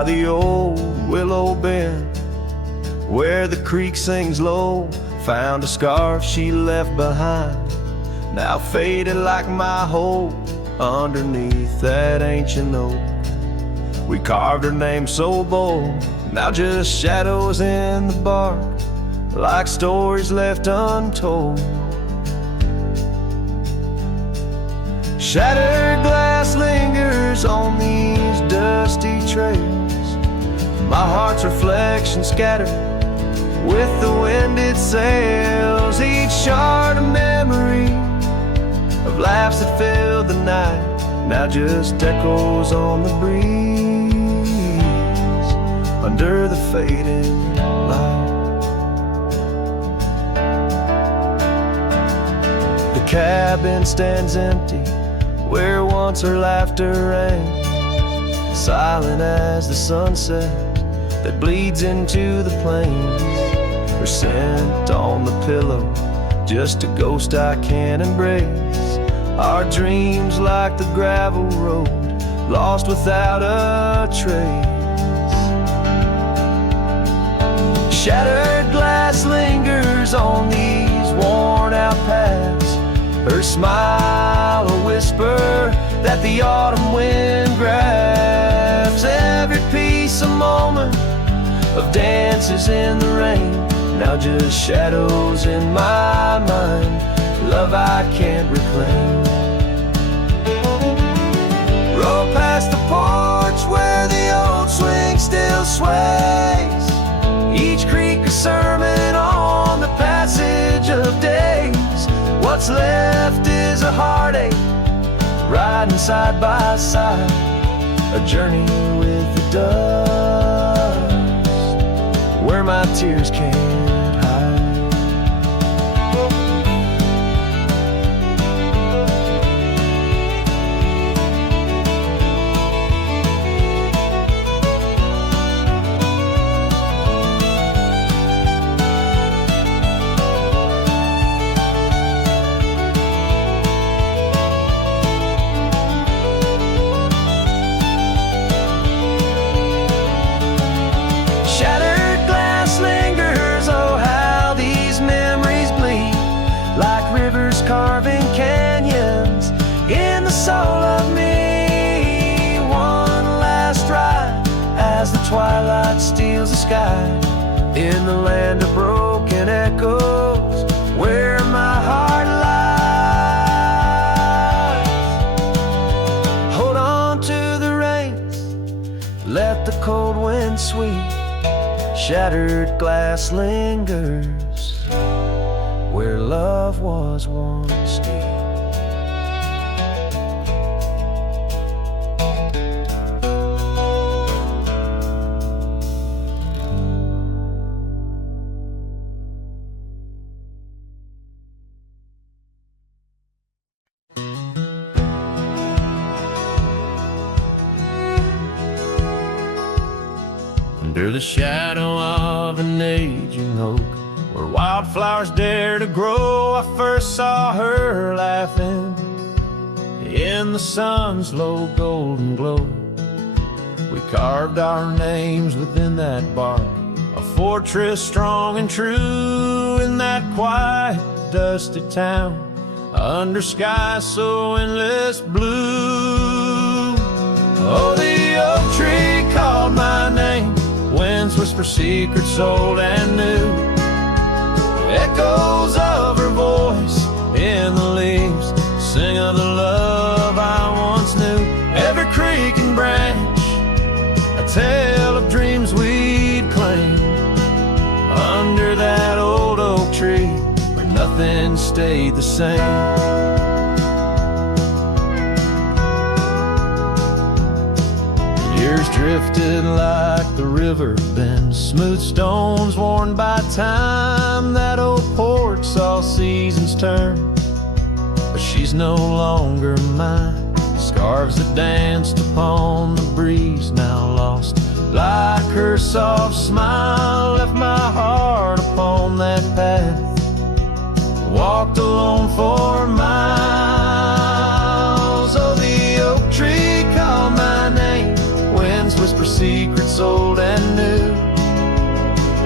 by the old willow bend, where the creek sings low, found a scarf she left behind, now faded like my hope underneath that ancient oak. We carved her name so bold, now just shadows in the bark, like stories left untold. Shattered glass lingers on these dusty trails, my heart's reflection scattered with the wind it sails. Each shard a memory of laughs that filled the night, now just echoes on the breeze under the fading light. The cabin stands empty where once her laughter rang, silent as the sunset that bleeds into the plains. Her scent on the pillow, just a ghost I can't embrace. Our dreams like the gravel road, lost without a trace. Shattered glass lingers on these worn out paths, her smile a whisper that the autumn wind grabs. Every piece a moment of dances in the rain, now just shadows in my mind, love I can't reclaim. Roll past the porch where the old swing still sways, each creek a sermon on the passage of days. What's left is a heartache, riding side by side, a journey with the dust, where my tears can't hide. Carving canyons in the soul of me. One last ride as the twilight steals the sky, in the land of broken echoes where my heart lies. Hold on to the reins, let the cold wind sweep. Shattered glass lingers where love was once deep. Under the shadow of an aging oak, where wildflowers dare to grow, I first saw her laughing in the sun's low golden glow. We carved our names within that bark, a fortress strong and true in that quiet, dusty town, under skies so endless blue. Oh, the oak tree called my name, winds whisper secrets old and new. Echoes of her voice in the leaves sing of the love I once knew. Every creek and branch a tale of dreams we'd claim, under that old oak tree where nothing stayed the same. Years drifted like the river bends, smooth stones worn by time. That old porch saw seasons turn, but she's no longer mine. Scarves that danced upon the breeze now lost, like her soft smile left my heart upon that path. Walked alone for miles. Oh, the oak tree called my name, winds whisper secrets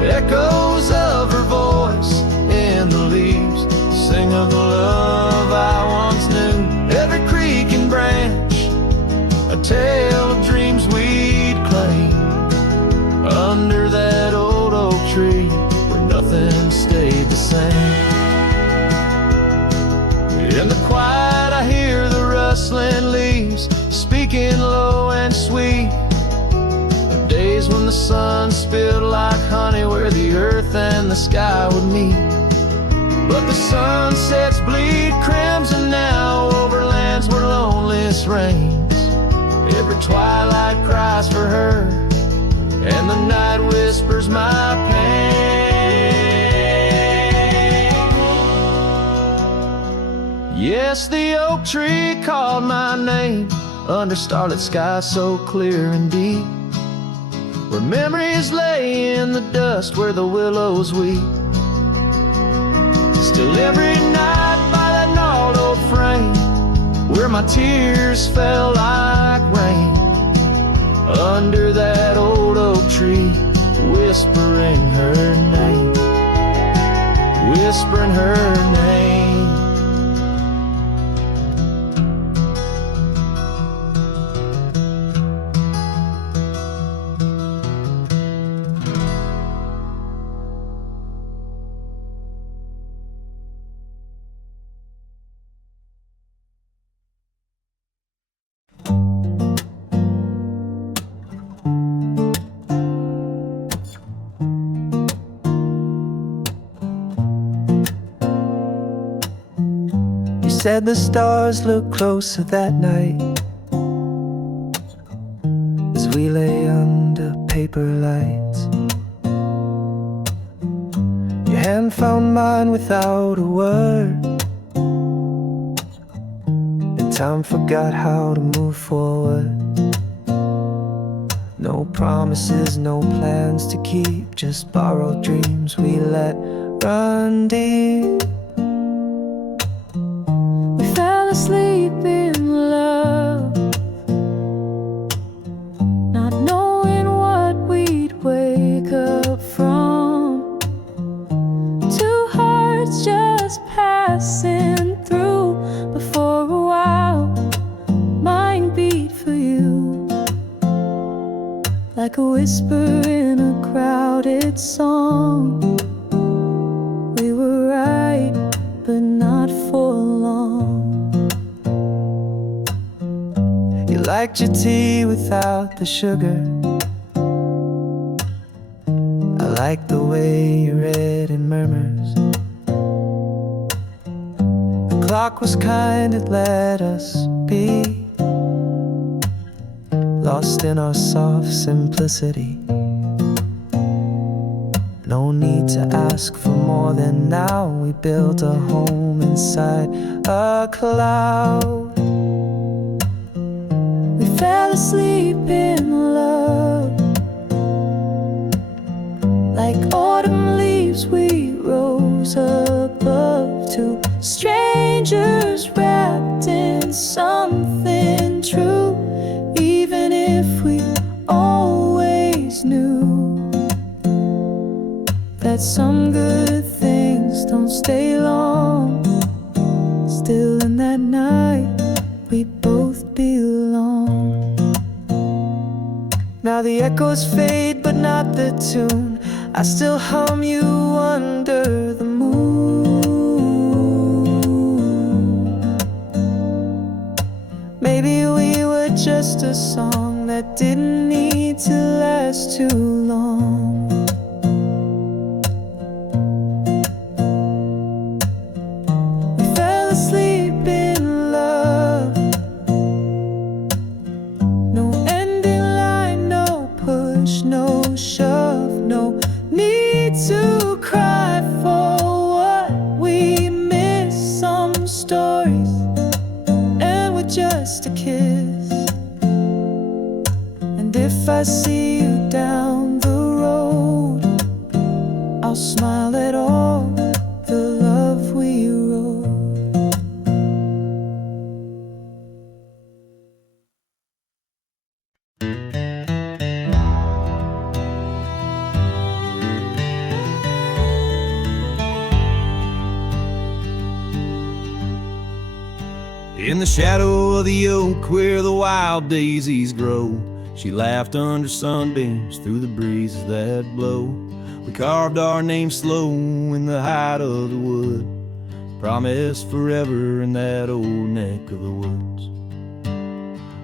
Echoes of her voice in the leaves sing of the love I once knew. Every creek and branch, a tale of dreams we'd claim. Under that old oak tree where nothing stayed the same. In the quiet I hear the rustling leaves speaking low and sweet of days when the sun spilled like honey where the earth and the sky would meet. But the sunsets bleed crimson now over lands where loneliness reigns. Every twilight cries for her, and the night whispers my pain. Yes, the oak tree called my name under starlit skies so clear and deep, where memories lay in the dust where the willows weep. Still every night by that gnarled old frame where my tears fell like rain, under that old oak tree, whispering her name, whispering her name. Said the stars looked closer that night as we lay under paper lights. Your hand found mine without a word, and time forgot how to move forward. No promises, no plans to keep, just borrowed dreams we let run deep. Asleep in love, not knowing what we'd wake up from. Two hearts just passing through, but for a while mine beat for you, like a whisper in a crowded song. We were right, but not for long. You liked your tea without the sugar. I liked the way you read in murmurs. The clock was kind, it let us be lost in our soft simplicity. No need to ask for more than now. We built a home inside a cloud. Fell asleep in love, like autumn leaves we rose above. Two strangers wrapped in something true, even if we always knew that some good things don't stay long. Still in that night we both belong. Now the echoes fade, but not the tune. I still hum you under the moon. Maybe we were just a song that didn't need to last too long. We fell asleep in love. No ending line, no push, no shove, no need to cry for what we miss. Some stories end with just a kiss. And if I see you down the road, I'll smile at all the love we wrote. In the shadow of the oak where the wild daisies grow, she laughed under sunbeams through the breezes that blow. We carved our name slow in the height of the wood, promised forever in that old neck of the woods.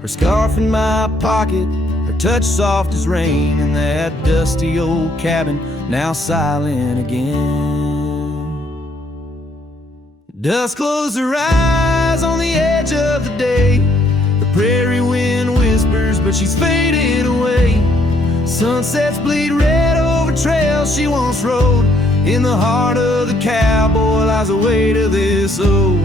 Her scarf in my pocket, her touch soft as rain, in that dusty old cabin now silent again. Dusk closed her eyes on the edge of the day. The prairie wind whispers, but she's fading away. Sunsets bleed red over trails she once rode. In the heart of the cowboy lies the weight of this ode.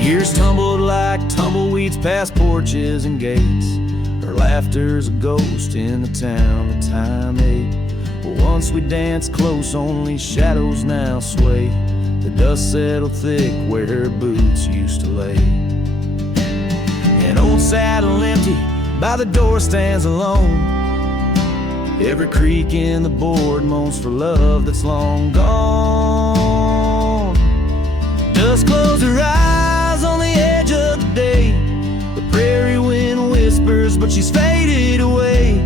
Years tumbled like tumbleweeds past porches and gates. Her laughter's a ghost in the town that time ate. But once we danced close, only shadows now sway. The dust settled thick where her boots used to lay. An old saddle empty by the door stands alone. Every creak in the board moans for love that's long gone. Dust closed her eyes on the edge of the day. The prairie wind whispers, but she's faded away.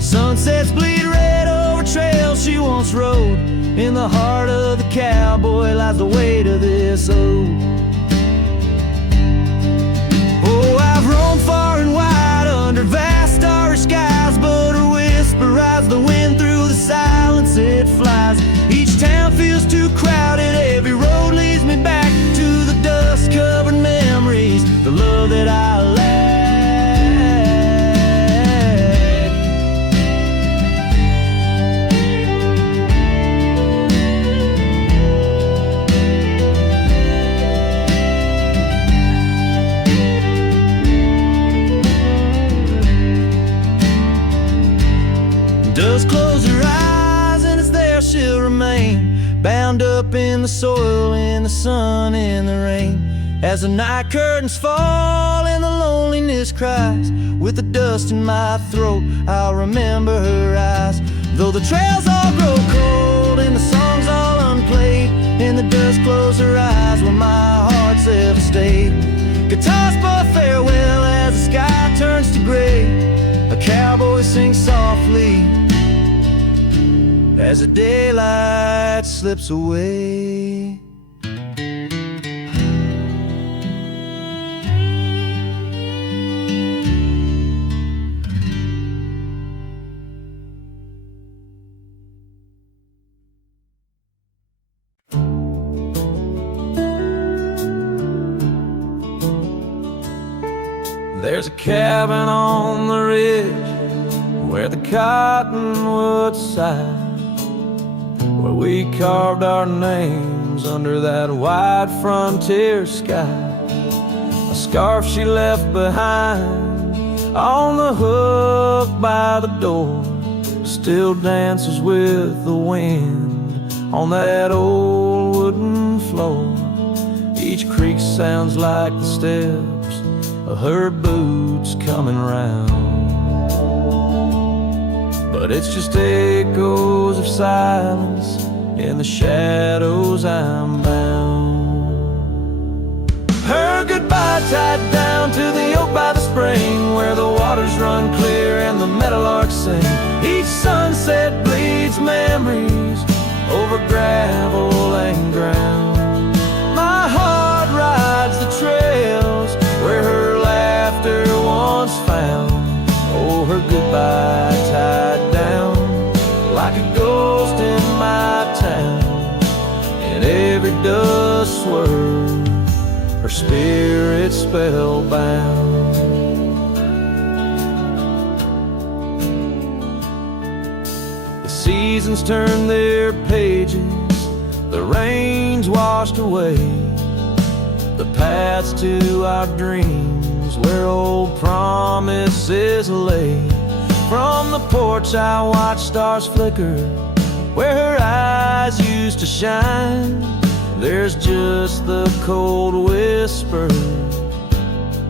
Sunsets bleed red over trails she once rode. In the heart of the cowboy lies the weight of this ode. Oh, I've roamed far and wide under vast starry skies, but her whisper rides the wind through the silence it flies. Each town feels too crowded, every road leads me back to the dust-covered memories, the love that I lack. Dust close her eyes and it's there she'll remain, bound up in the soil, in the sun, in the rain. As the night curtains fall and the loneliness cries, with the dust in my throat I'll remember her eyes. Though the trails all grow cold and the songs all unplayed, and the dust close her eyes where my heart's ever stayed. Guitars pour farewell as the sky turns to gray. A cowboy sings softly as the daylight slips away. There's a cabin on the ridge where the cottonwoods sigh, where we carved our names under that wide frontier sky. A scarf she left behind on the hook by the door still dances with the wind on that old wooden floor. Each creak sounds like the steps of her boots coming round, but it's just echoes of silence. In the shadows I'm bound. Her goodbye tied down to the oak by the spring, where the waters run clear and the meadowlarks sing. Each sunset bleeds memories over gravel and ground. My heart rides the trails where her laughter once found. Oh, her goodbye tied down like a ghost in my town. In every dust swirl, her spirit spellbound. The seasons turn their pages, the rains washed away the paths to our dreams where old promises lay. From the porch I watch stars flicker where her eyes used to shine. There's just the cold whisper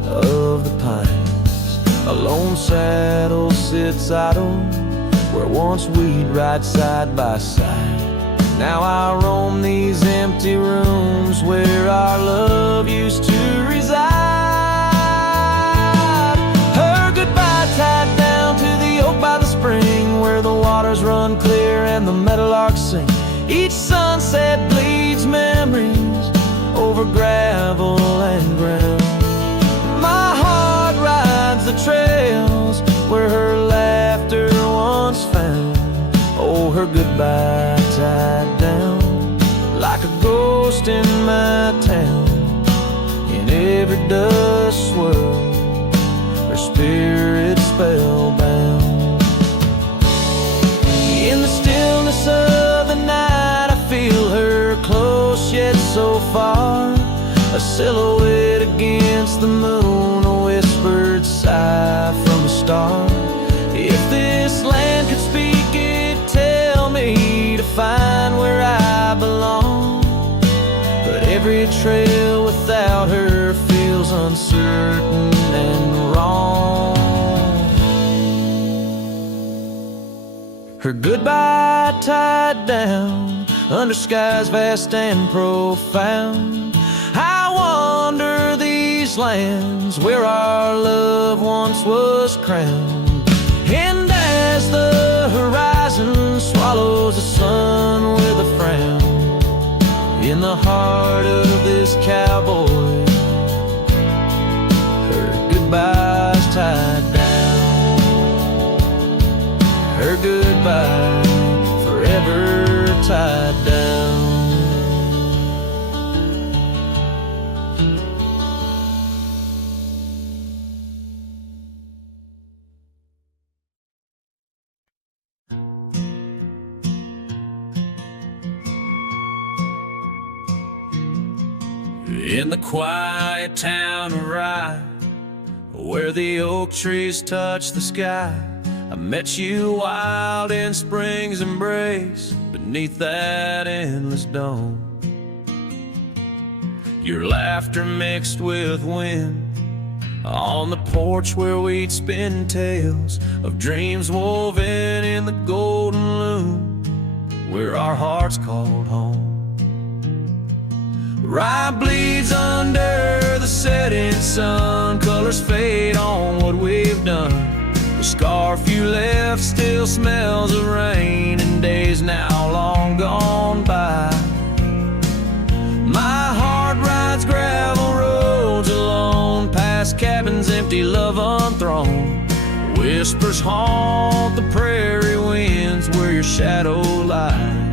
of the pines. A lone saddle sits idle where once we'd ride side by side. Now I roam these empty rooms where our love used to reside. Her goodbye tied down to the oak by the spring, where the waters run clear and the meadowlarks sing. Each sunset bleeds memories over gravel and ground. My heart rides the trails where her laughter once found. Oh, her goodbye tied down like a ghost in my town. In every dust swirl, her spirit spellbound. In the stillness of the night, I feel her close yet so far, a silhouette against the moon, a whispered sigh from a star. If this land could speak, it'd tell me to find where I belong. But every trail without her feels uncertain and wrong. Her goodbye tied down under skies vast and profound. I wander these lands where our love once was crowned. And as the horizon swallows the sun with a frown, in the heart of this cowboy, her goodbye's tied down. Her goodbye forever tied down. In the quiet town of Rye, where the oak trees touch the sky, I met you wild in spring's embrace, beneath that endless dome. Your laughter mixed with wind on the porch where we'd spin tales of dreams woven in the golden loom, where our hearts called home. Rye bleeds under the setting sun, colors fade on what we've done. The scarf you left still smells of rain and days now long gone by. My heart rides gravel roads alone, past cabins empty, love unthrown. Whispers haunt the prairie winds where your shadow lies.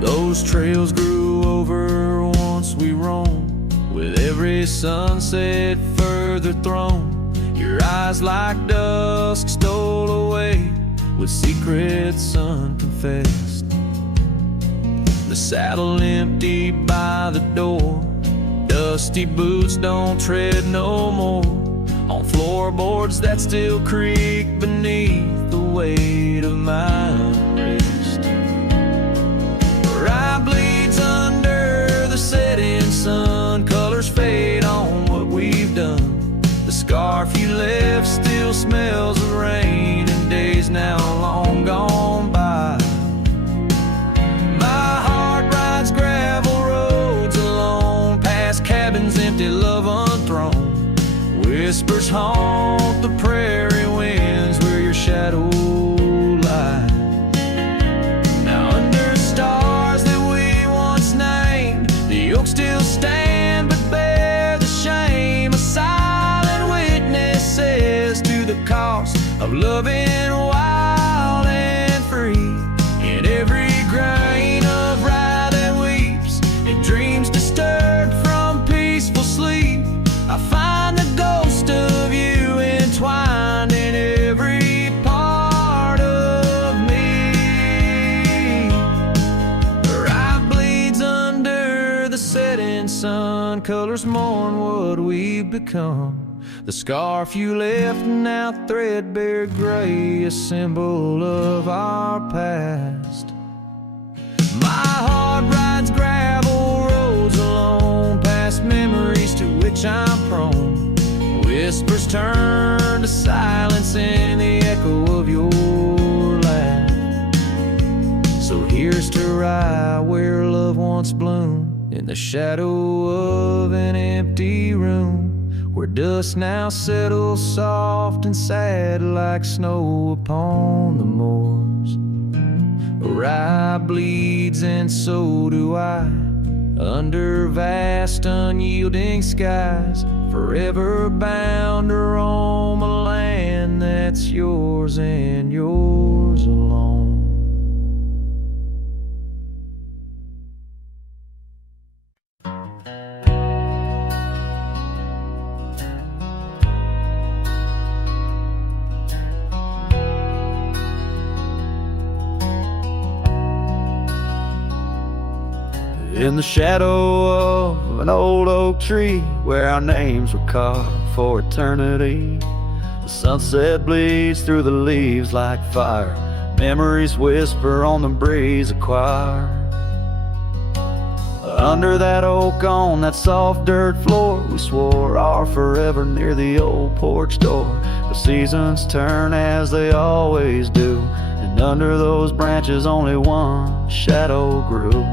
Those trails grew over once we roamed, with every sunset further thrown. Your eyes like dusk stole away, with secrets unconfessed. The saddle empty by the door, dusty boots don't tread no more on floorboards that still creak beneath the weight of my unrest. Rye bleeds under the setting sun, colors fade on what we've done. The scarf you left still smells of rain and days now long gone by. My heart rides gravel roads alone, past cabins empty, love unthrown. Whispers haunt the prairie winds where your shadow lies. Now under stars that we once named, the oaks still stand but bear the shame of silent witnesses to the cost of loving wild and free. In every grain of rye that weeps, in dreams disturbed from peaceful sleep, I find the ghost of you entwined in every part of me. Rye bleeds under the setting sun, colors mourn what we've become. The scarf you left now threadbare gray, a symbol of our past. My heart rides gravel roads alone, past memories to which I'm prone. Whispers turn to silence in the echo of your So here's to right where love once bloomed, in the shadow of an empty room, where dust now settles soft and sad like snow upon the moors. Rye bleeds and so do I, under vast unyielding skies, forever bound to roam a land that's yours and yours alone. In the shadow of an old oak tree, where our names were carved for eternity, the sunset bleeds through the leaves like fire. Memories whisper on the breeze, a choir. Under that oak, on that soft dirt floor, we swore our forever near the old porch door. The seasons turn as they always do, and under those branches only one shadow grew.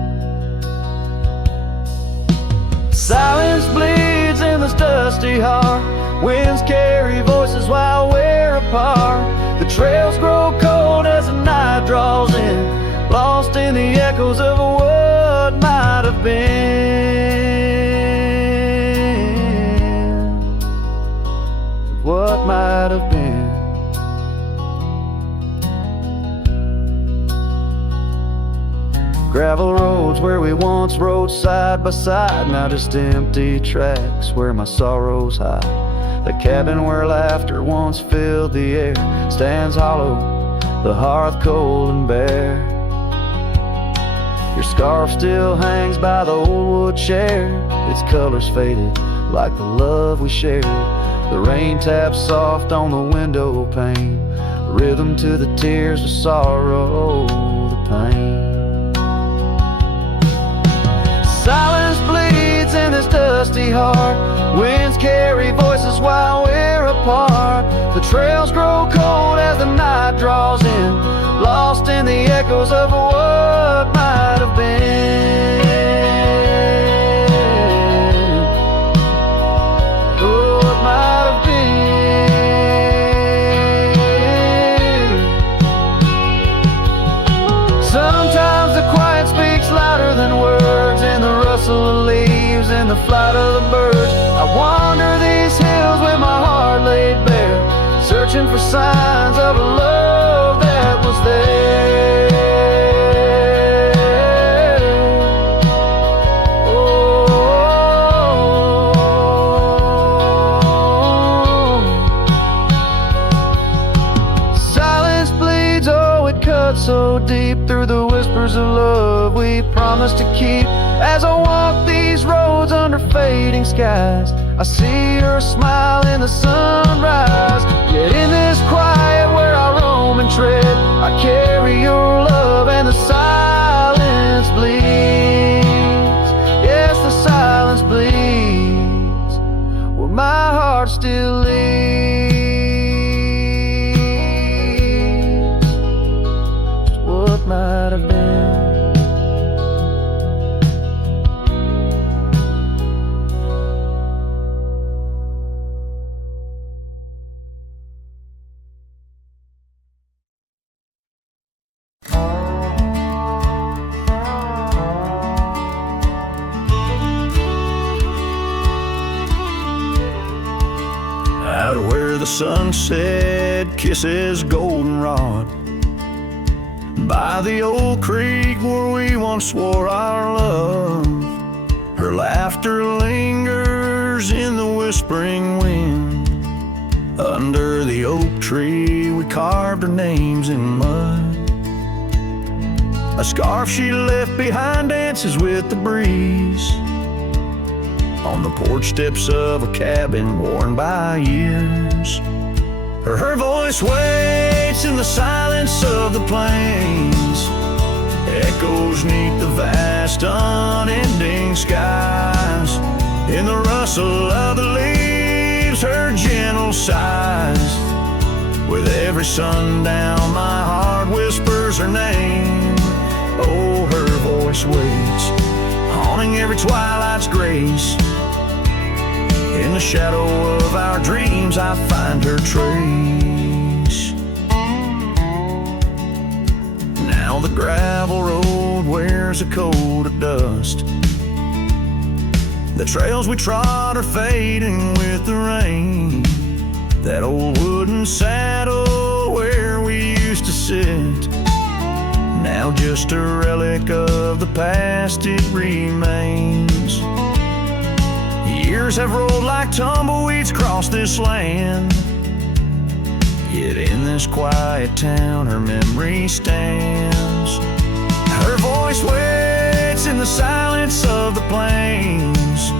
Silence bleeds in this dusty heart. Winds carry voices while we're apart. The trails grow cold as the night draws in, lost in the echoes of what might have been. What might have been. Gravel roads where we once rode side by side, now just empty tracks where my sorrows hide. The cabin where laughter once filled the air stands hollow, the hearth cold and bare. Your scarf still hangs by the old wood chair, its colors faded like the love we shared. The rain taps soft on the window pane, rhythm to the tears of sorrow, the pain. Silence bleeds in this dusty heart. Winds carry voices while we're apart. The trails grow cold as the night draws in, lost in the echoes of what might have been. Oh, what might have been. Sometimes the quiet speaks louder than words, in the rustle of leaves and the flight of the birds. I wander these hills with my heart laid bare, searching for signs of a love that was there. Oh, silence bleeds, oh, it cuts so deep through the whispers of love we promised to keep. As I walk these roads under fading skies, I see your smile in the sunrise. Yet in this quiet where I roam and tread, I carry your love and the silence bleeds. Yes, the silence bleeds where my heart still leads. Just what might have been. Out where the sunset kisses goldenrod, by the old creek where we once swore our love, her laughter lingers in the whispering wind. Under the oak tree we carved our names in mud. A scarf she left behind dances with the breeze on the porch steps of a cabin worn by years. Her voice waits in the silence of the plains, echoes neath the vast unending skies. In the rustle of the leaves, her gentle sighs. With every sundown my heart whispers her name, Oh, her voice waits, haunting every twilight's grace. In the shadow of our dreams I find her trace. Now the gravel road wears a coat of dust. The trails we trod are fading with the rain. That old wooden saddle where we used to sit, now just a relic of the past it remains. Years have rolled like tumbleweeds across this land, yet in this quiet town her memory stands. Her voice waits in the silence of the plains,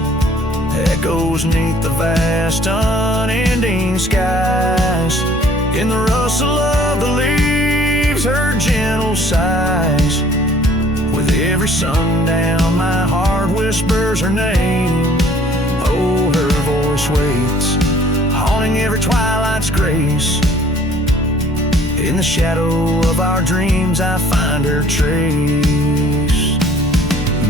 echoes neath the vast unending skies. In the rustle of the leaves her gentle sighs. With every sundown my heart whispers her name. Oh, her voice waits, haunting every twilight's grace. In the shadow of our dreams I find her trace.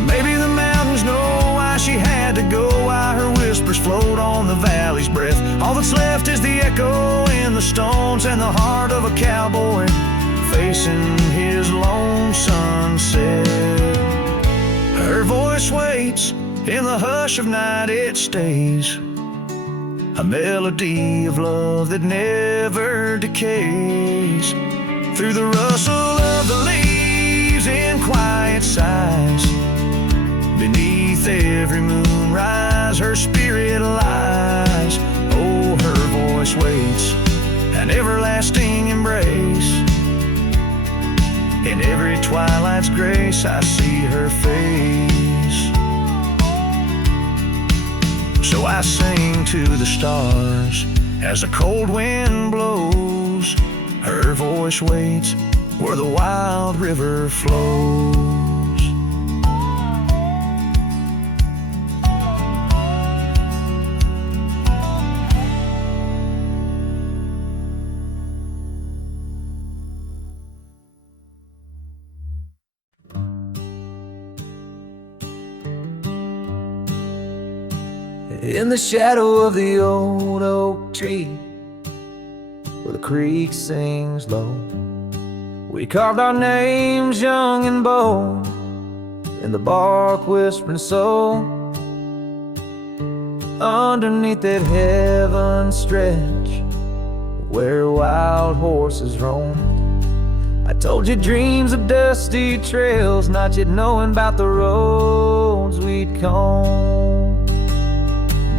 Maybe the mountains know why she had to go, why her whispers float on the valley's breath. All that's left is the echo in the stones and the heart of a cowboy facing his lone sunset. Her voice waits, in the hush of night it stays, a melody of love that never decays. Through the rustle of the leaves in quiet sighs, beneath every moonrise her spirit lies. Oh, her voice waits, an everlasting embrace. In every twilight's grace I see her face. So I sing to the stars as the cold wind blows. Her voice waits where the wild river flows. In the shadow of the old oak tree, where the creek sings low, we carved our names young and bold in the bark whispering soul. Underneath that heaven stretch where wild horses roam, I told you dreams of dusty trails, not yet knowing about the roads we'd comb.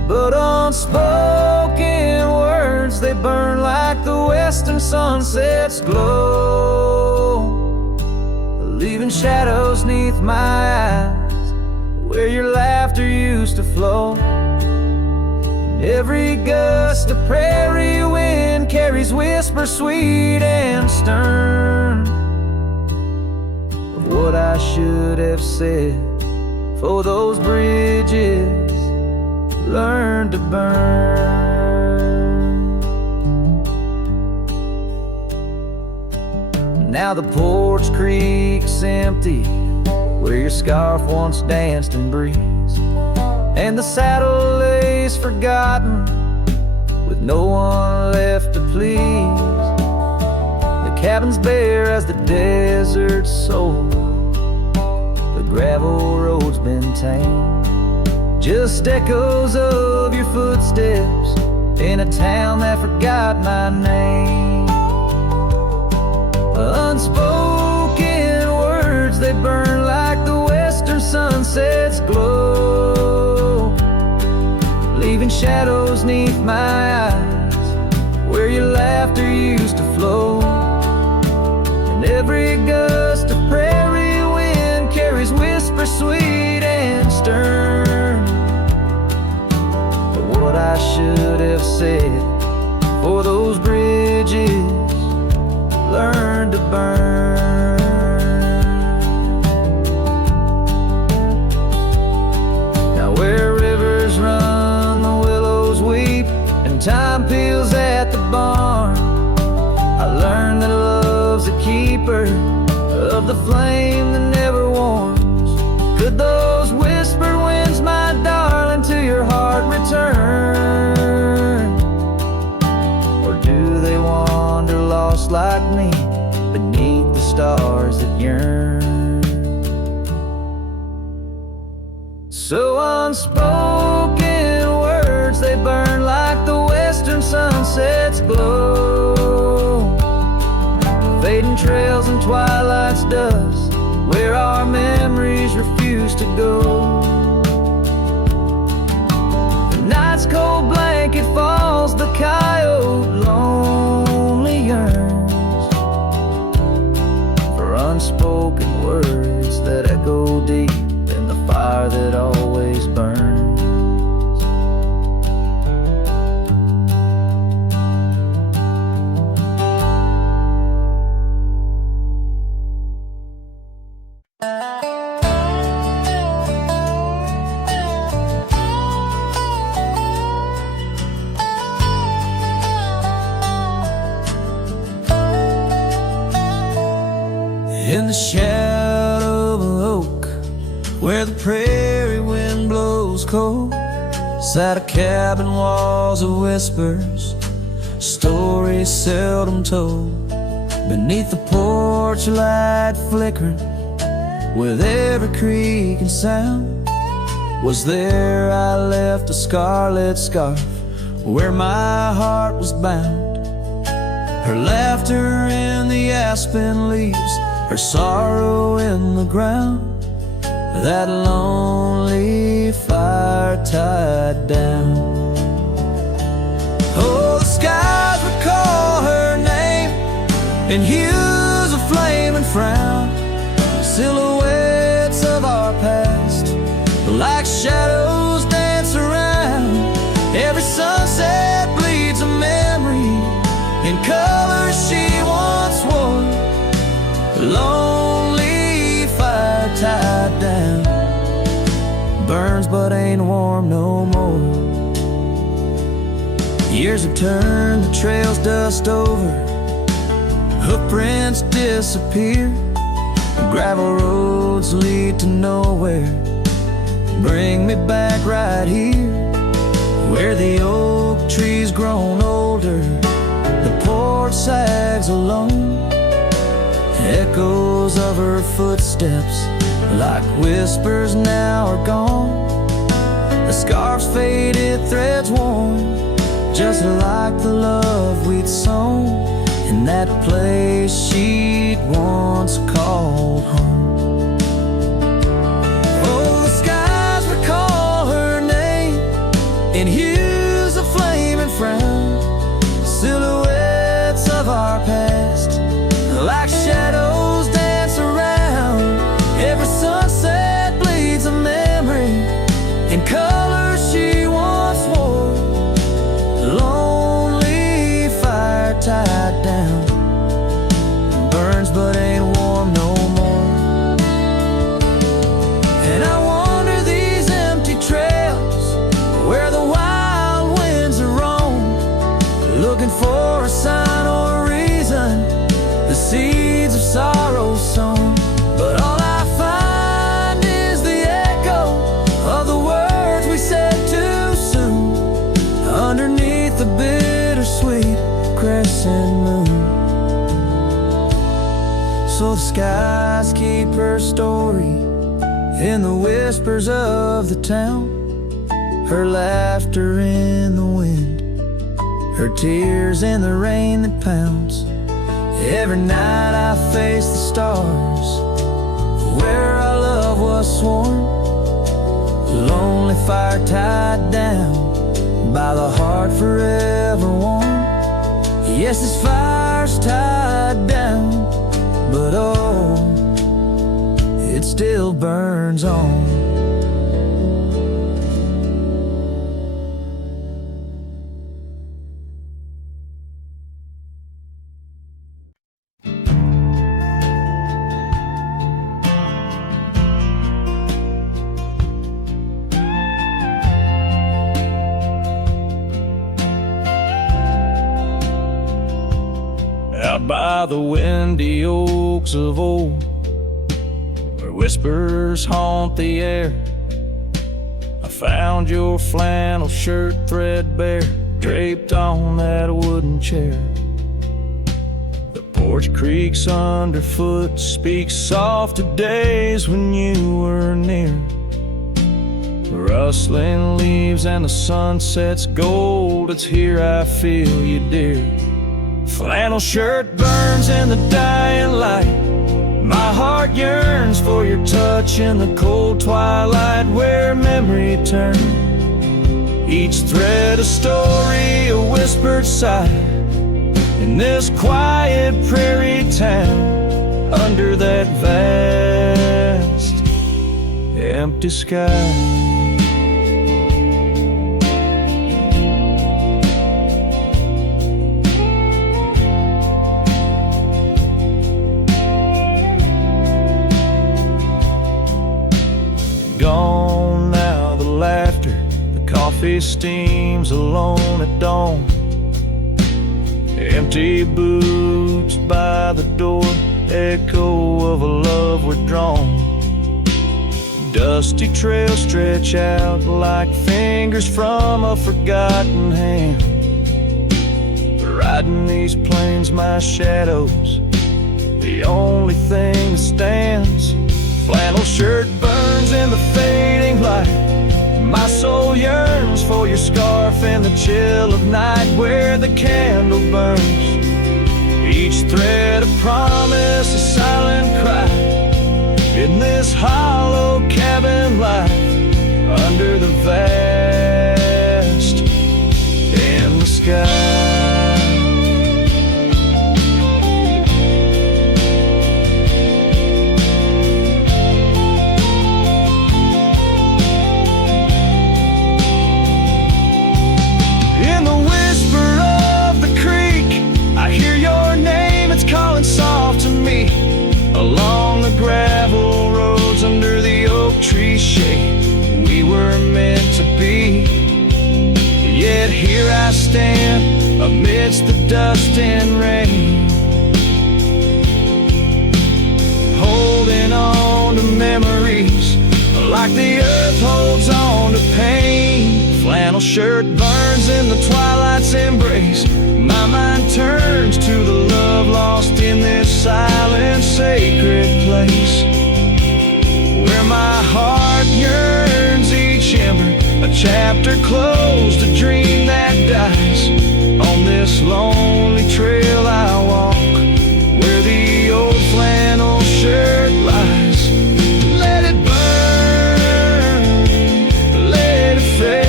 But unspoken words, they burn like the western sunset's glow, leaving shadows neath my eyes where your laughter used to flow. And every gust of prairie wind carries whispers sweet and stern of what I should have said, for those bridges learn to burn. Now the porch creek's empty where your scarf once danced in breeze, and the saddle lays forgotten with no one left to please. The cabin's bare as the desert's soul, the gravel road's been tamed, just echoes of your footsteps in a town that forgot my name. Unspoken words, they burn like the western sunset's glow, leaving shadows neath my eyes where your laughter used to flow. And every gust of prairie wind carries whispers sweet and stern, what I should have said, for those bridges learn to burn. Now where rivers run, the willows weep, and time peels at the barn, I learned that love's a keeper of the flame that never warms? Could those whispered winds, my darling, to your heart return? Or do they wander lost like me beneath the stars that yearn? So unspoken words, they burn like the western sunset's glow, fading trails and twilight's dust, where our memories refuse to go. The night's cold blanket falls, the coyote lonely yearns for unspoken words that echo deep in the fire that always burns. In the shadow of an oak, where the prairie wind blows cold, sat a cabin, walls of whispers, stories seldom told. Beneath the porch light flickering, with every creak and sound, was there I left a scarlet scarf where my heart was bound. Her laughter in the aspen leaves, her sorrow in the ground, that lonely fire tied down. Oh, the skies recall her name in hues of flame and frown, silhouettes of our past, like shadows dance around. Every sunset bleeds a memory in colors she once wore. Lonely fire tied down, burns but ain't warm no more. Years have turned the trails dust over, hoofprints disappear, gravel roads lead to nowhere. Bring me back right here, where the oak tree's grown older, the porch sags alone. Echoes of her footsteps, like whispers, now are gone. The scarf's faded, threads worn, just like the love we'd sown in that place she'd once called home. Oh, the skies recall her name in hues of flame and frown, silhouettes of our past, like shadows dance around. Every sunset bleeds a memory in colors she once wore. Lonely fire tied down, burns but ain't warm no more. And I wander these empty trails, where the wild winds are roam, looking for a sign or a reason, the seeds of sorrow sown. But all I find is the echo of the words we said too soon, underneath the bittersweet crescent moon. So the skies keep her story in the whispers of the town, her laughter in the wind, her tears in the rain that pounds. Every night I face the stars, where our love was sworn. Lonely fire tied down by the heart forever warm. Yes, this fire's tied down, but oh, it still burns on. Out by the windy oaks of old, whispers haunt the air. I found your flannel shirt threadbare, draped on that wooden chair. The porch creaks underfoot, speaks soft of days when you were near. Rustling leaves and the sunset's gold, it's here I feel you, dear. Flannel shirt burns in the dying light. My heart yearns for your touch in the cold twilight where memory turns. Each thread a story, a whispered sigh, in this quiet prairie town, under that vast, empty sky. Gone now the laughter, the coffee steams alone at dawn. Empty boots by the door, echo of a love withdrawn. Dusty trails stretch out like fingers from a forgotten hand. Riding these plains, my shadow's the only thing that stands. Flannel shirt burns in the fading light. My soul yearns for your scarf in the chill of night where the candle burns. Each thread a promise, a silent cry, in this hollow cabin life, under the vast, in the sky. Soft to me along the gravel roads under the oak tree shade. We were meant to be, yet here I stand amidst the dust and rain, holding on to memories like the earth holds on to pain. Flannel shirt burns in the twilight's embrace. My mind turns to the love lost in this silent, sacred place, where my heart yearns each ember, a chapter closed, a dream that dies. On this lonely trail I walk, where the old flannel shirt lies. Let it burn, let it fade,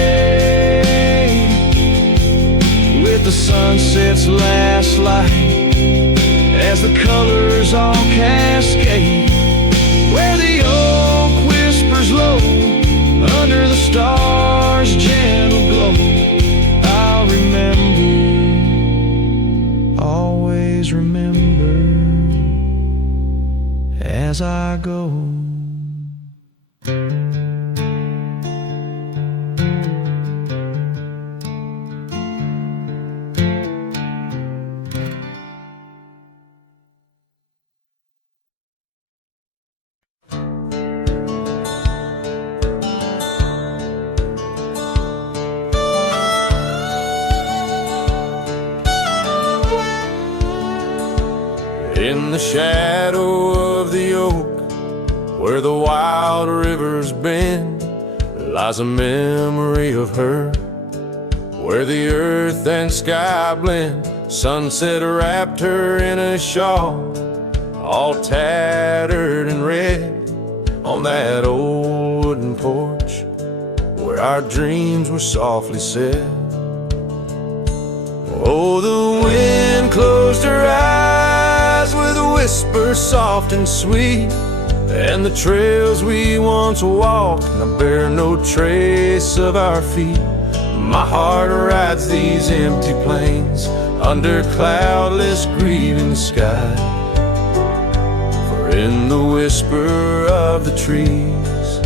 with the sunset's last light, as the colors all cascade, where the oak whispers low, under the stars' gentle glow. I'll remember, always remember, as I go. In the shadow of the oak, where the wild rivers bend, lies a memory of her, where the earth and sky blend. Sunset wrapped her in a shawl, all tattered and red, on that old wooden porch, where our dreams were softly said. Oh, the wind closed her eyes with a whisper soft and sweet, and the trails we once walked now bear no trace of our feet. My heart rides these empty plains under cloudless grieving sky, for in the whisper of the trees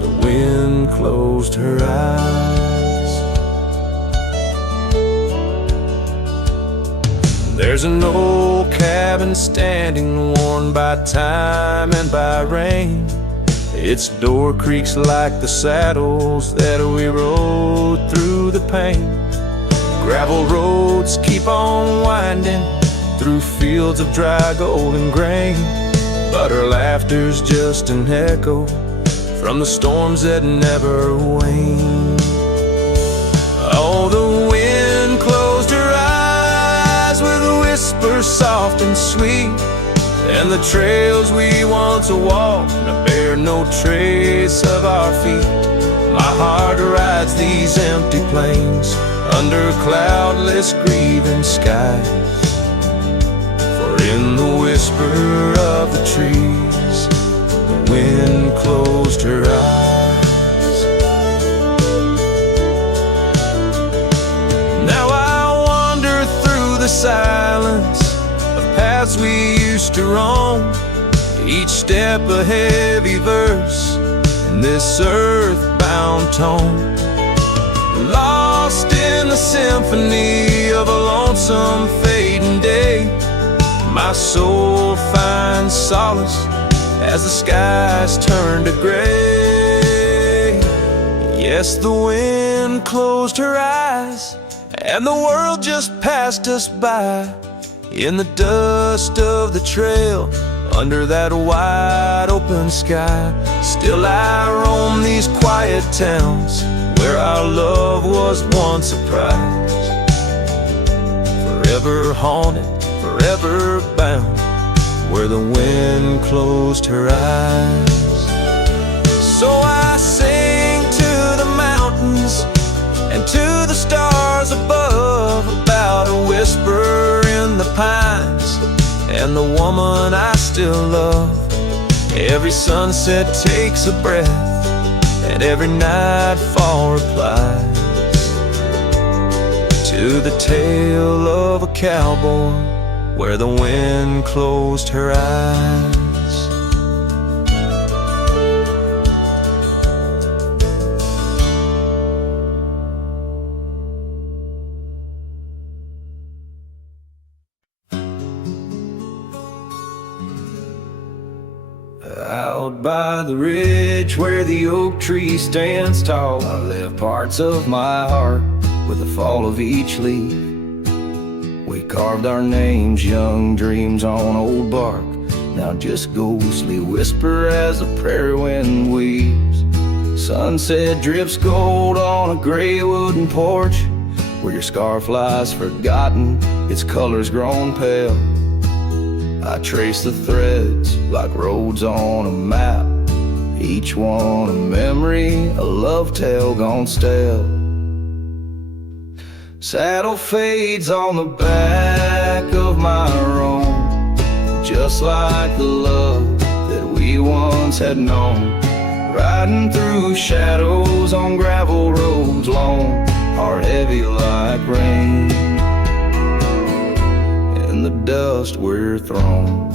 the wind closed her eyes. There's an old cabin standing, worn by time and by rain, Its door creaks like the saddles that we rode through the pain. Gravel roads keep on winding through fields of dry golden grain, but her laughter's just an echo from the storms that never wane. Oh, the wind closed her eyes with a whisper soft and sweet, and the trails we once walked now bear no trace of our feet. My heart rides these empty plains under cloudless grieving skies, for in the whisper of the trees the wind closed her eyes. Now I wander through the silence of paths we used to roam, each step a heavy verse in this earthbound tone, lost in the symphony of a lonesome fading day. My soul finds solace as the skies turn to gray. Yes, the wind closed her eyes, and the world just passed us by. In the dust of the trail, under that wide open sky, still I roam these quiet towns where our love was once a prize. Forever haunted, forever bound, where the wind closed her eyes. So I sing to the mountains and to the stars above about a whisper in the pines and the woman I still love. Every sunset takes a breath, and every nightfall replies to the tale of a cowboy where the wind closed her eyes. Out by the ridge where the oak tree stands tall, I left parts of my heart with the fall of each leaf. We carved our names, young dreams on old bark, now just ghostly whisper as the prairie wind weaves. Sunset drips gold on a gray wooden porch, where your scarf lies forgotten, its colors grown pale. I trace the threads like roads on a map, each one a memory, a love tale gone stale. Saddle fades on the back of my roan, just like the love that we once had known. Riding through shadows on gravel roads long, heart heavy like rain. In the dust we're thrown.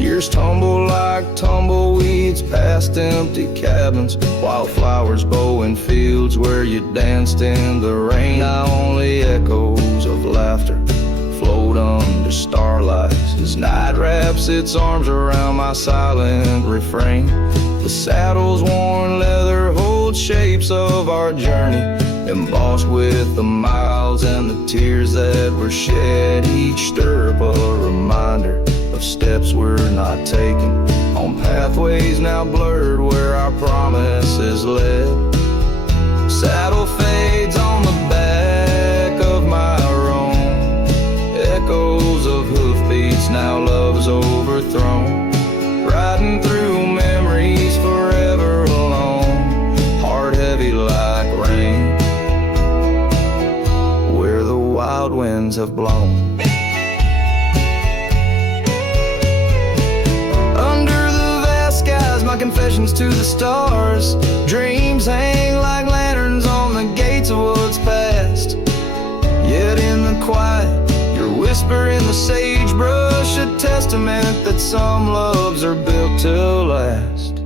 Years tumble like tumbleweeds past empty cabins, wildflowers bow in fields where you danced in the rain. Now only echoes of laughter float under starlight as night wraps its arms around my silent refrain. The saddle's worn leather holds shapes of our journey, embossed with the miles and the tears that were shed. Each stirrup a reminder of steps we're not taking, on pathways now blurred where our promises led. Saddle fades on the back of my roan, echoes of hoofbeats, now love's overthrown. Riding through memories forever alone, heart heavy like rain, where the wild winds have blown. My confessions to the stars, dreams hang like lanterns on the gates of what's past. Yet in the quiet, your whisper in the sagebrush, a testament that some loves are built to last.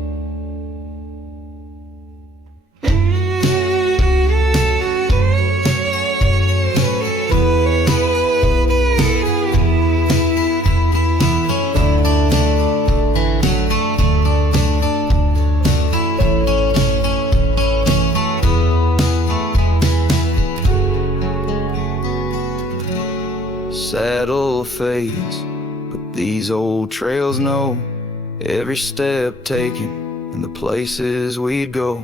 saddle fades, but these old trails know every step taken and the places we'd go.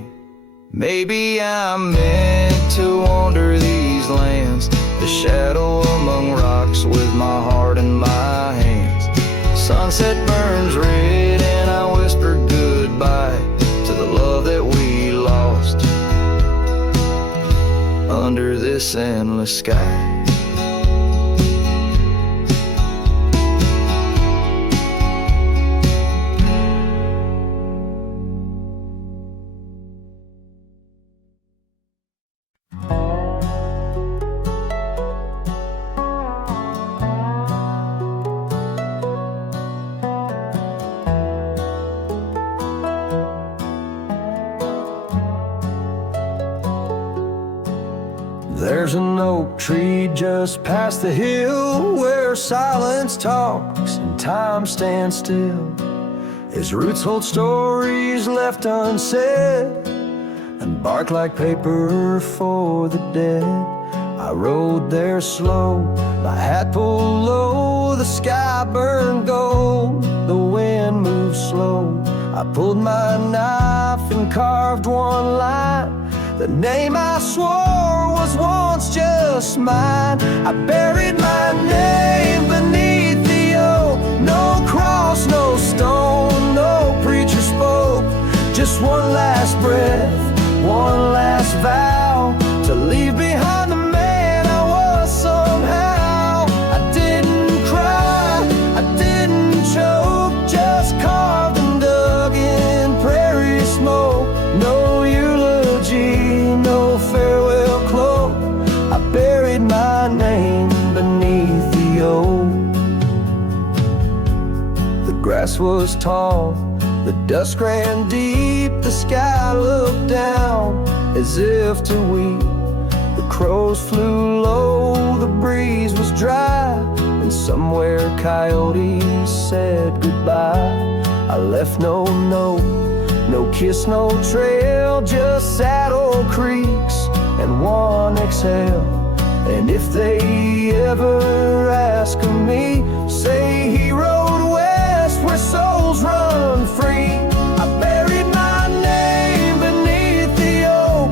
Maybe I'm meant to wander these lands, the shadow among rocks with my heart in my hands. Sunset burns red and I whisper goodbye to the love that we lost under this endless sky. There's an oak tree just past the hill where silence talks and time stands still. Its roots hold stories left unsaid and bark like paper for the dead. I rode there slow, my hat pulled low, the sky burned gold, the wind moved slow. I pulled my knife and carved one line, the name I swore was once just mine. I buried my name beneath the oak, no cross, no stone, no preacher spoke. Just one last breath, one last vow, to leave behind the man I was somehow. I didn't cry, I didn't choke, just carved and dug in prairie smoke. No eulogy, no farewell cloak, I buried my name beneath the oak. The grass was tall, the dusk ran deep, the sky looked down as if to weep. The crows flew low, the breeze was dry, and somewhere coyotes said goodbye. I left no note, no kiss, no trail, just saddle creaks and one exhale. And if they ever ask of me, say he rode west where souls run free. I buried my name beneath the oak,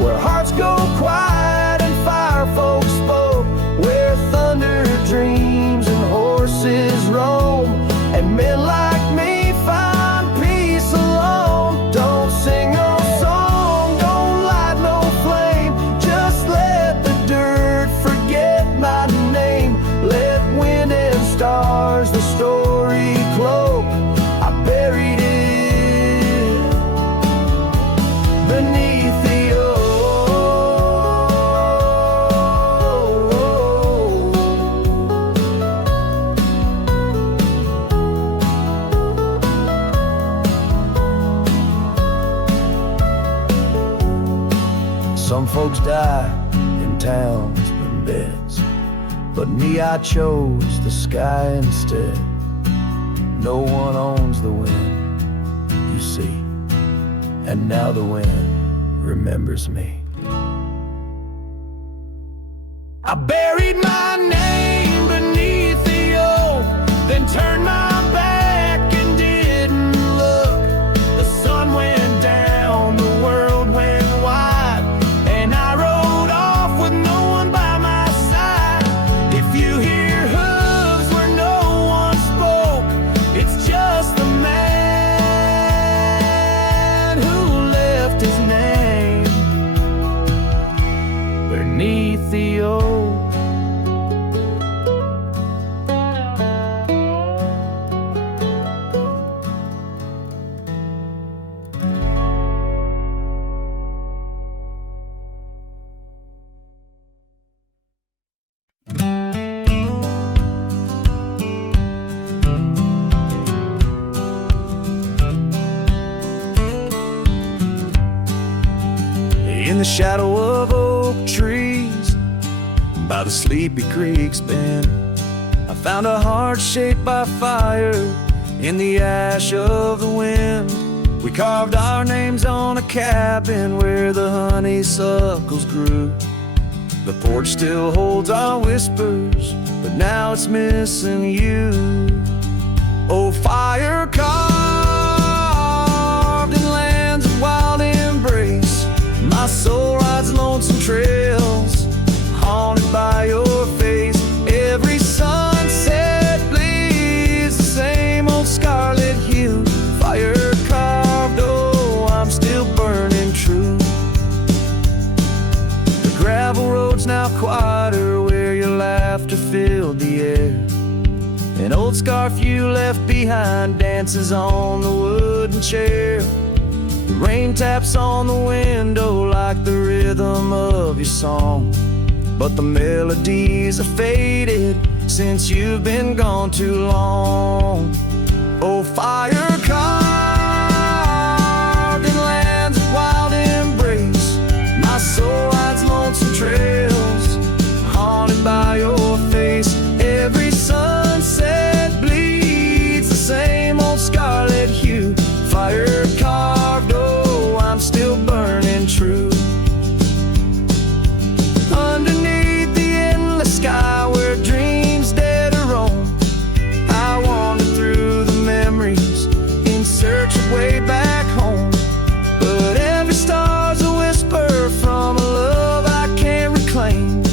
where hearts go quiet and fire folks spoke, where thunder dreams and horses roam, and men like me find peace alone. Don't sing no song, don't light no flame, just let the dirt forget my name. Let wind and stars the story cloak, I buried it beneath the oak. Some folks die in towns and beds, but me, I chose the sky instead. No one owns the wind, you see, and now the wind remembers me. I buried my name beneath the oak, then turned my back and didn't look. The sun went down, the world went wide, and I rode off with no one by my side. If you hear hooves where no one spoke, it's just the man who left his name beneath the oak. In the shadow of oak trees by the sleepy creek's bend, I found a heart shaped by fire in the ash of the wind. We carved our names on a cabin where the honeysuckles grew, The porch still holds our whispers, but now it's missing you. Oh, fire carved in lands of wild embrace, my soul rides lonesome trails, haunted by your face. Every sunset bleeds the same old scarlet hue. Fire carved, oh, I'm still burning true. The gravel road's now quieter, where your laughter filled the air. An old scarf you left behind dances on the wooden chair. The rain taps on the window like the rhythm of your song, but the melodies are faded since you've been gone too long. Oh, fire carved in lands of wild embrace, my soul rides lonesome trails, haunted by your face. Every sunset bleeds the same old scarlet hue. Fire carved, oh, I'm still burning true. Underneath the endless sky where dreams dare to roam, I wander through the memories in search of way back home. But every star's a whisper from a love I can't reclaim.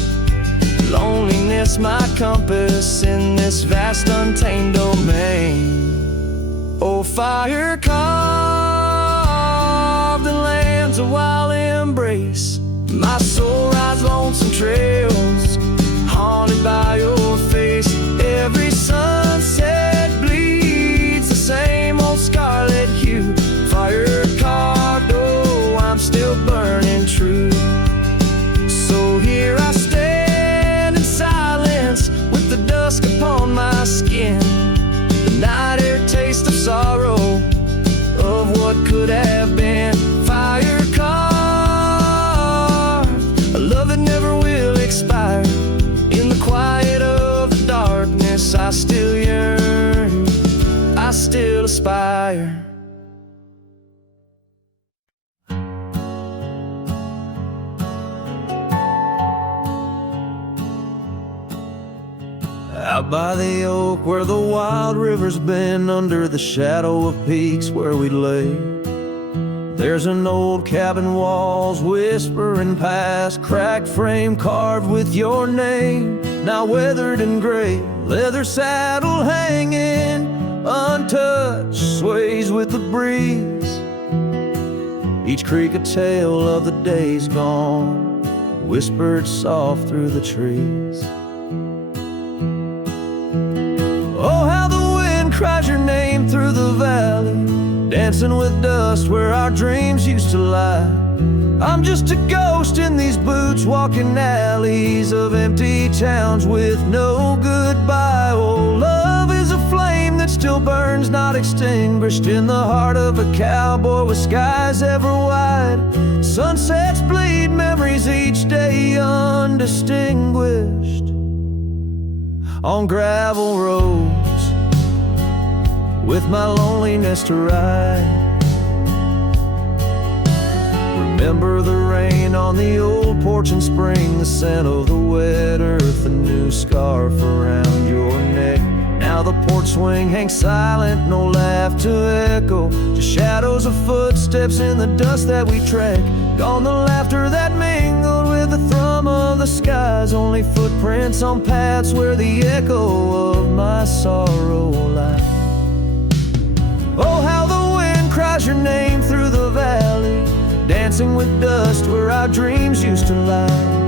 Loneliness my compass in this vast untamed domain. Oh, fire carved in lands of wild embrace, my soul rides lonesome trails, haunted by your face. Every sunset bleeds the same old scarlet hue. Fire carved, oh, I'm still burning true. So here I stand in silence with the dusk upon my skin, the night air taste of sorrow of what could have been. Fire carved, a love that never will expire. In the quiet of the darkness, I still yearn, I still aspire. Out by the oak where the wild rivers bend, under the shadow of peaks where we lay, there's an old cabin walls whispering past, cracked frame carved with your name, now weathered and gray. Leather saddle hanging untouched, sways with the breeze. Each creak a tale of the days gone, whispered soft through the trees. Oh, how the wind cries your name through the valley, dancing with dust where our dreams used to lie. I'm just a ghost in these boots, walking alleys of empty towns with no goodbye. Oh, love is a flame that still burns, not extinguished, in the heart of a cowboy with skies ever wide. Sunsets bleed memories each day undistinguished on gravel roads with my loneliness to ride. Remember the rain on the old porch in spring, the scent of the wet earth, a new scarf around your neck. Now the porch swing hangs silent, no laugh to echo, just shadows of footsteps in the dust that we trek. Gone the laughter that mingled with the thrum of the skies, only footprints on paths where the echo of my sorrow lies. Oh, how the wind cries your name through the valley, dancing with dust where our dreams used to lie.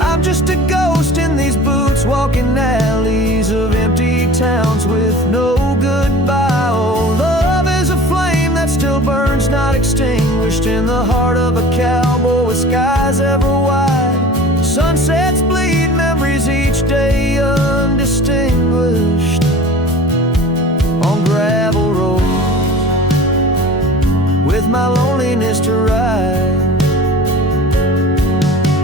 I'm just a ghost in these boots, walking alleys of empty towns with no goodbye. Oh, love is a flame that still burns, not extinguished, in the heart of a cowboy with skies ever wide. Sunsets bleed memories each day undistinguished on gravel roads with my loneliness to ride.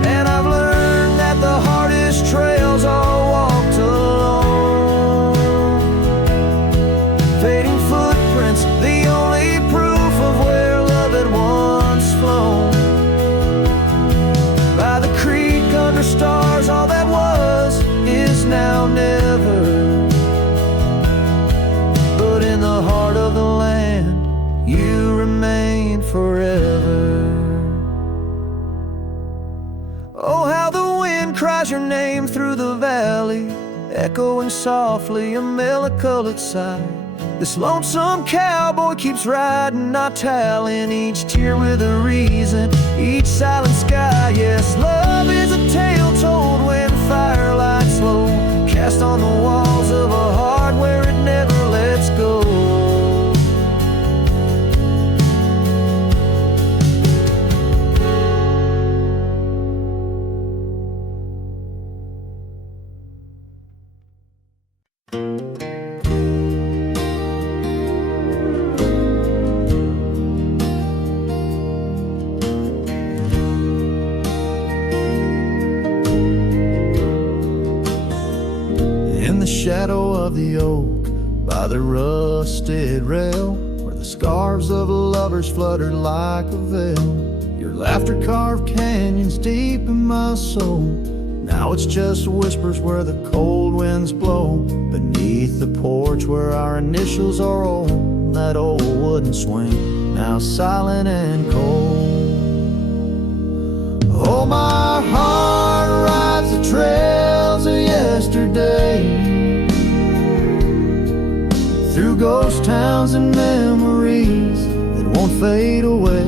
And I've learned that the hardest trails are walked alone. Fading footprints, the only proof of where love had once flown. By the creek under stars wind cries your name through the valley, echoing softly a mellow-colored sigh. This lonesome cowboy keeps riding, not tallying each tear with a reason, each silent sky. Yes, love is a tale told when firelight slow, cast on the walls of a heart where it never lets go. Shadow of the oak by the rusted rail, where the scarves of lovers fluttered like a veil. Your laughter carved canyons deep in my soul. Now it's just whispers where the cold winds blow, beneath the porch where our initials are old. That old wooden swing, now silent and cold. Oh, my heart rides the trails of yesterday, through ghost towns and memories that won't fade away.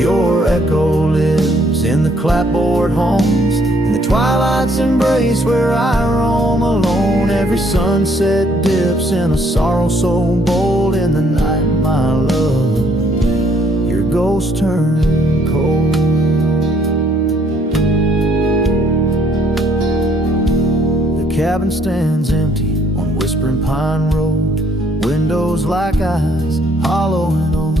Your echo lives in the clapboard homes, in the twilight's embrace where I roam alone. Every sunset dips in a sorrow so bold. In the night, my love, your ghost turned cold. The cabin stands empty on Whispering Pine Road, windows like eyes, hollow and old.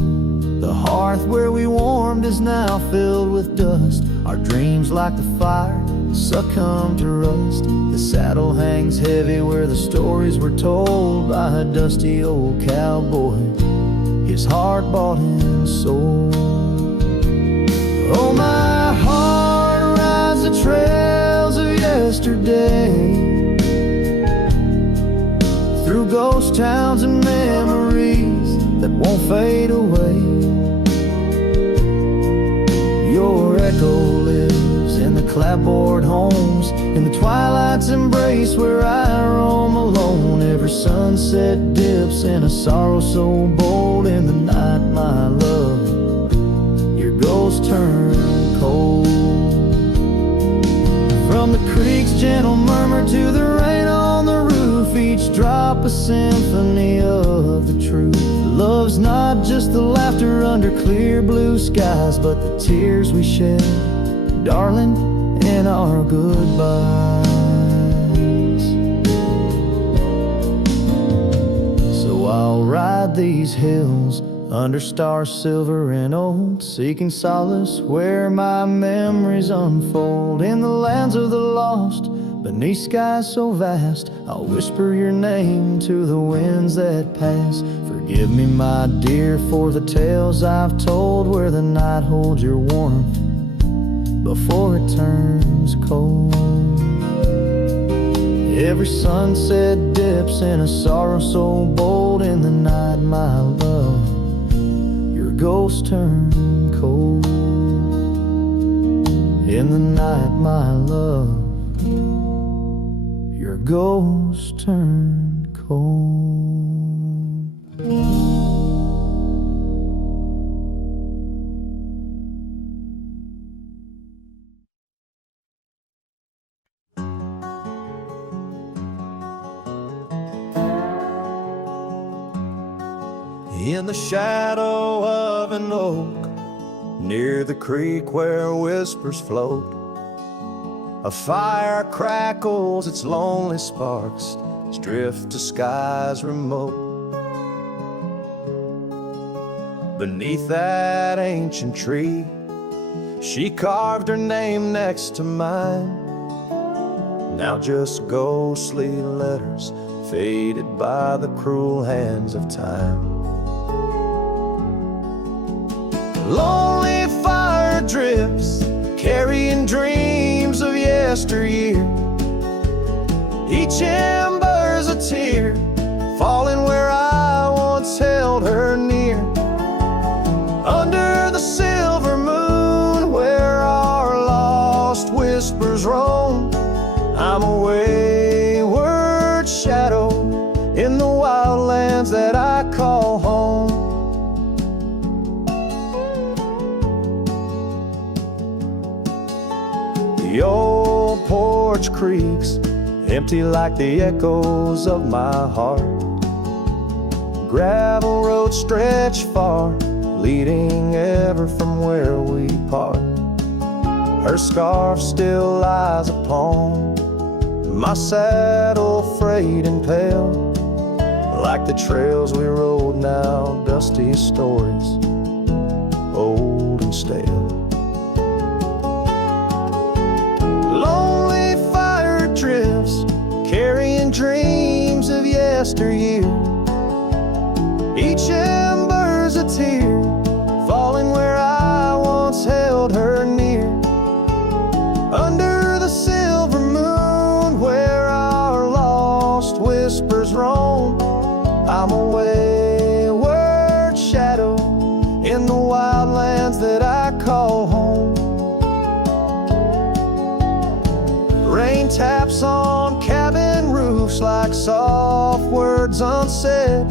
The hearth where we warmed is now filled with dust. Our dreams like the fire succumb to rust. The saddle hangs heavy where the stories were told by a dusty old cowboy, his heart bought and sold. Oh, my heart rides the trails of yesterday, through ghost towns and memories that won't fade away. Your echo lives in the clapboard homes, in the twilight's embrace where I roam alone. Every sunset dips in a sorrow so bold. In the night, my love, your ghost turned cold. From the creek's gentle murmur to the rain on the roof, each drop a symphony of the truth. Love's not just the laughter under clear blue skies, but the tears we shed, darling, in our goodbyes. So I'll ride these hills under stars silver and old, seeking solace where my memories unfold. In the lands of the lost, beneath skies so vast, I'll whisper your name to the winds that pass. Forgive me, my dear, for the tales I've told, where the night holds your warmth before it turns cold. Every sunset dips in a sorrow so bold. In the night, my love, your ghost turned cold. In the night, my love, your ghost turned cold. In the shadow of an oak, near the creek where whispers float, a fire crackles its lonely sparks as drift to skies remote. Beneath that ancient tree, she carved her name next to mine. Now just ghostly letters faded by the cruel hands of time. Lonely fire drifts, carrying dreams of yesteryear. Each ember's a tear, falling where I once held her near. Under the silver moon, where our The old porch creaks, empty like the echoes of my heart. Gravel roads stretch far, leading ever from where we part. Her scarf still lies upon my saddle, frayed and pale, like the trails we rode now, dusty stories, old and stale. Lonely fire drifts, carrying dreams of yesteryear. Each ember's a tear, falling where I once held her near. Under the silver moon, where our lost whispers roam, I'm a wayward shadow in the wildlands that I call home. Rain taps on cabin roofs like soft words unsaid,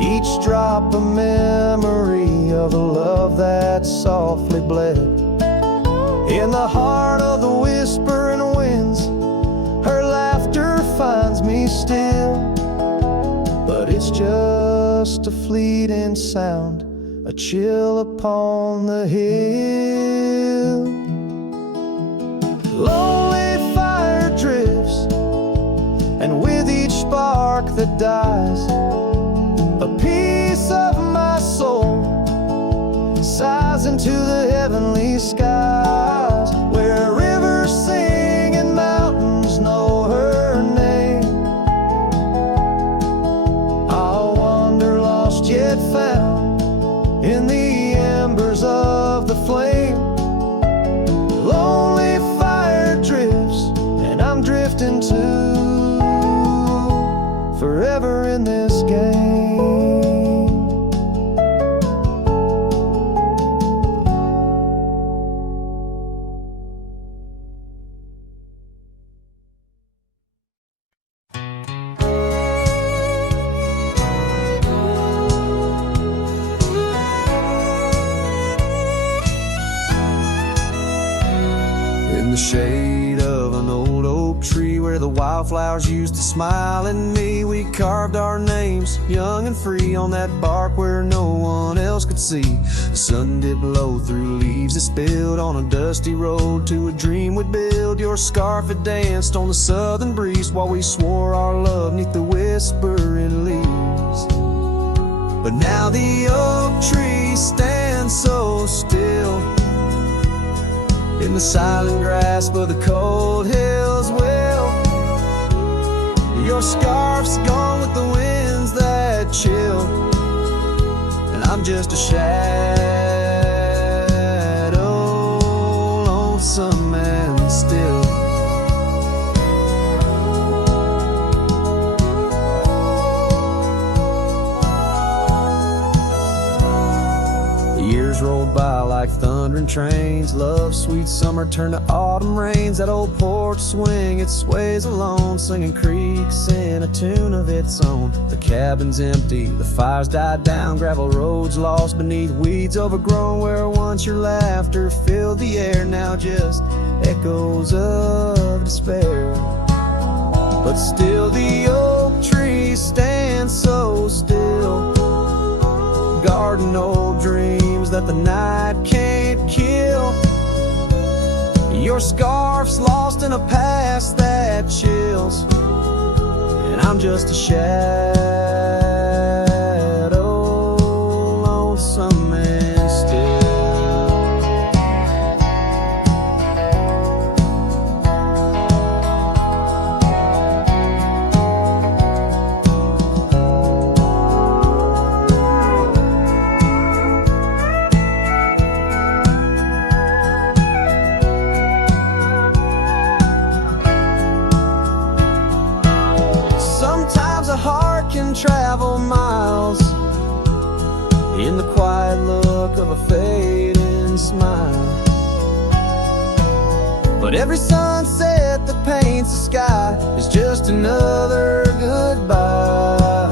each drop a memory of a love that softly bled. In the heart of the whispering winds, her laughter finds me still, but it's just a fleeting sound, a chill upon the hill. Lonely fire drifts, and with each spark that dies, a piece of my soul sighs into the heavenly skies, where rivers sing and mountains know her name. I'll wander lost yet found in the embers of the flame. Lonely fire drifts, and I'm drifting too, forever in this game. In the shade of an old oak tree where the wildflowers used to smile at me, we carved our names, young and free, on that bark where no one else could see. The sun dipped low through leaves that spilled on a dusty road to a dream we'd build. Your scarf had danced on the southern breeze while we swore our love neath the whispering leaves. But now the oak tree stands so still in the silent grasp of the cold hills. Well, your scarf's gone with the winds that chill, and I'm just a shadow, lonesome and still. Years rolled by like thundering trains. Love's sweet summer turned to autumn rains. That old porch swing, it sways alone, singing creaks in a tune of its own. The cabin's empty, the fire's died down, gravel roads lost beneath weeds overgrown. Where once your laughter filled the air, now just echoes of despair. But still the oak tree stands so still, guarding old dreams that the night can't kill. Your scarf's lost in a past that chills, and I'm just a shadow, lonesome and still. Travel miles in the quiet look of a fading smile, but every sunset that paints the sky is just another goodbye.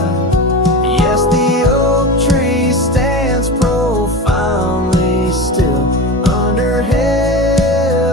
Yes, the oak tree stands profoundly still under heavenly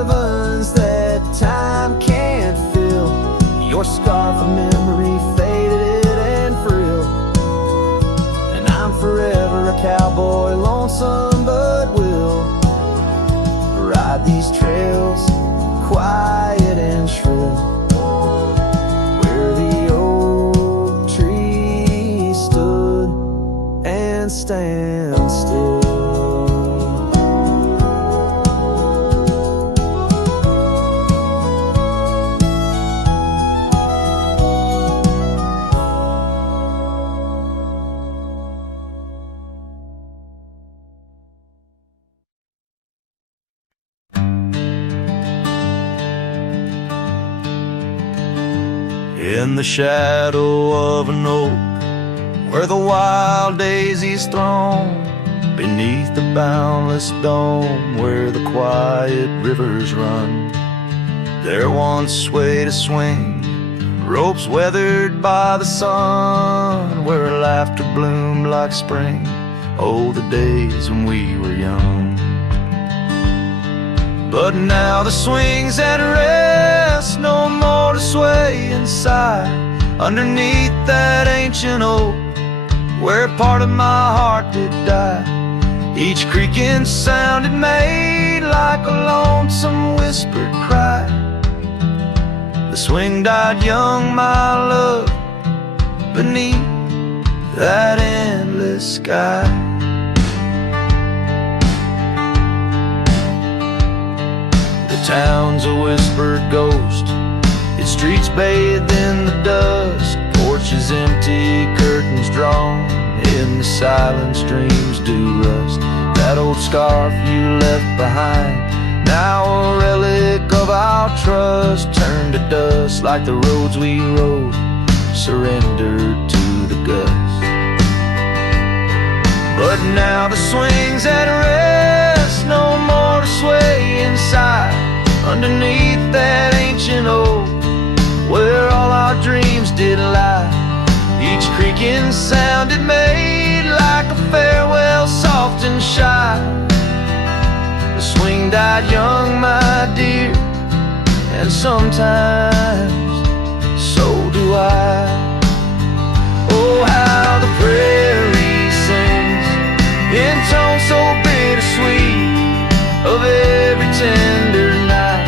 in the shadow of an oak, where the wild daisies throng, beneath the boundless dome, where the quiet rivers run. There once swayed a swing, ropes weathered by the sun, where laughter bloomed like spring. Oh, the days when we were young. But now the swing's at rest, no more to sway inside, underneath that ancient oak, where part of my heart did die. Each creaking sound it made like a lonesome whispered cry. The swing died young, my love, beneath that endless sky. The town's a whispered ghost, its streets bathed in the dust, porches empty, curtains drawn, in the silence dreams do rust. That old scarf you left behind, now a relic of our trust, turned to dust like the roads we rode, surrendered to the gust. But now the swing's at rest, no more to sway inside, underneath that ancient oak, where all our dreams did lie. Each creaking sound it made like a farewell, soft and shy. The swing died young, my dear, and sometimes so do I. Oh, how the prairie sings in tones so bittersweet of every tender night,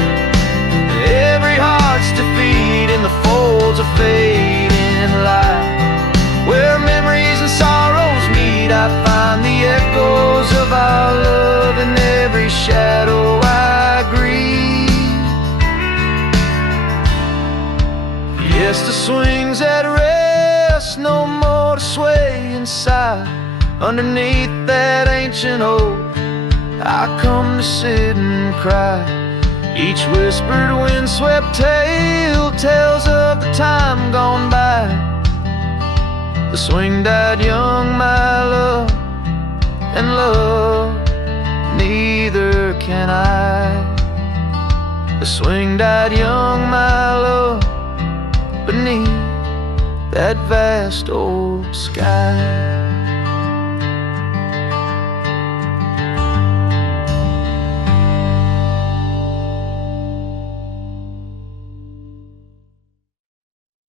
and every heart's defeat in the folds of fading light, where memories and sorrows meet. I find the echoes of our love in every shadow I grieve. Yes, the swing's at rest, no more to sway inside, underneath that ancient oak, I come to sit and cry. Each whispered windswept tale tells of the time gone by. The swing died young, my love, and love neither can I. The swing died young, my love, beneath that vast old sky.